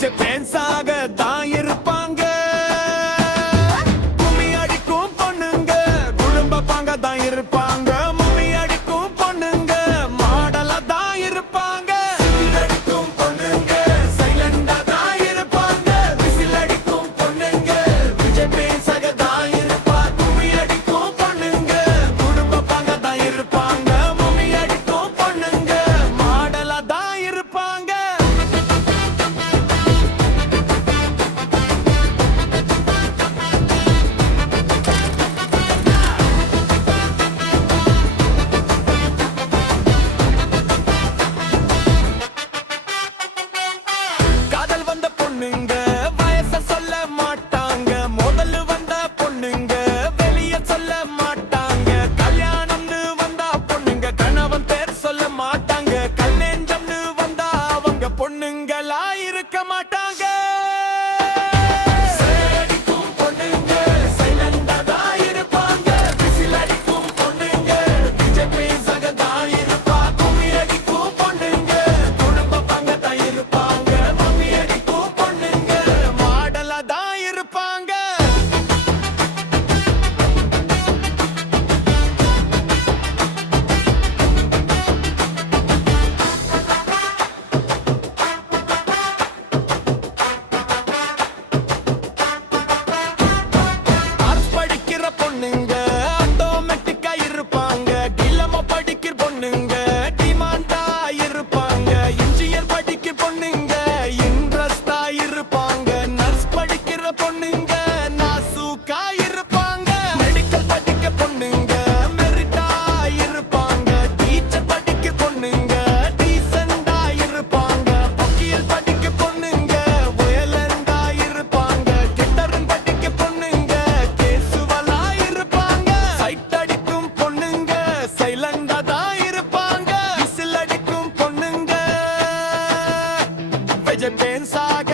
விஜய் பேன்ஸாக தான் இருப்பாங்க. கும்மி அடிக்கும் பொண்ணுங்க குடும்ப பாங்க தான் இருப்பாங்க. மும்மி அடிக்கும் பொண்ணுங்க மாடலா தான் இருப்பாங்க. அடிக்கும் பொண்ணுங்க சைலண்டா தான் இருப்பாங்க. விசில் அடிக்கும் பொண்ணுங்க விஜய் பேன்ஸாக தான் இருப்பா. கும்மி அடிக்கும் பொண்ணுங்க குடும்ப பாங்க தான் இருப்பாங்க. மும்மி அடிக்கும் பொண்ணுங்க மாடலா தான் இருப்பாங்க. காதல் வந்த பொண்ணுங்க வயச சொல்ல மாட்டாங்க. முதல்ல வந்த பொண்ணுங்க வெளிய சொல்ல மாட்டாங்க. கல்யாணம்னு வந்தா பொண்ணுங்க கணவன் பேர் சொல்ல மாட்டாங்க. கல்நெஞ்சம்னு வந்தா அவங்க பொண்ணுங்களா இருக்க மாட்டாங்க. அடிக்கும் பொண்ணுங்க சைலண்டா தான் இருப்பாங்க. விசில் அடிக்கும் பொண்ணுங்க விஜய் பேன்ஸாக தான் இருப்பா. கும்மி அடிக்கும் பொண்ணுங்க குடும்ப பாங்க தான் இருப்பாங்க. மம்மி அடிக்கும் பொண்ணுங்க மாடலா தான் இருப்பாங்க. ஆர்ட்ஸ் படிக்கிற பொண்ணுங்க ஆட்டோமேட்டிக்கா இருப்பாங்க. டிலமா படிக்கிற பொண்ணுங்க டிமாண்டா இருப்பாங்க. இன்ஜினியர் படிக்கிற பொண்ணுங்க இன்ட்ரெஸ்டா இருப்பாங்க. நர்ஸ் படிக்கிற பொண்ணுங்க நாசூக்கா இருப்பாங்க. மெடிக்கல் படிக்க பொண்ணுங்க மெரிட்டா இருப்பாங்க. டீச்சர் படிக்கிற பொண்ணுங்க டீசெண்டா இருப்பாங்க. வக்கீல் படிக்க பொண்ணுங்க வயலண்டா இருப்பாங்க. கிண்டரன் படிக்க பொண்ணுங்க கேசுவலா இருப்பாங்க. சைட் அடிக்கும் பொண்ணுங்க சைலண்டா தான் இருப்பாங்க. விசில் அடிக்கும் பொண்ணுங்க விஜய் பேன்ஸாக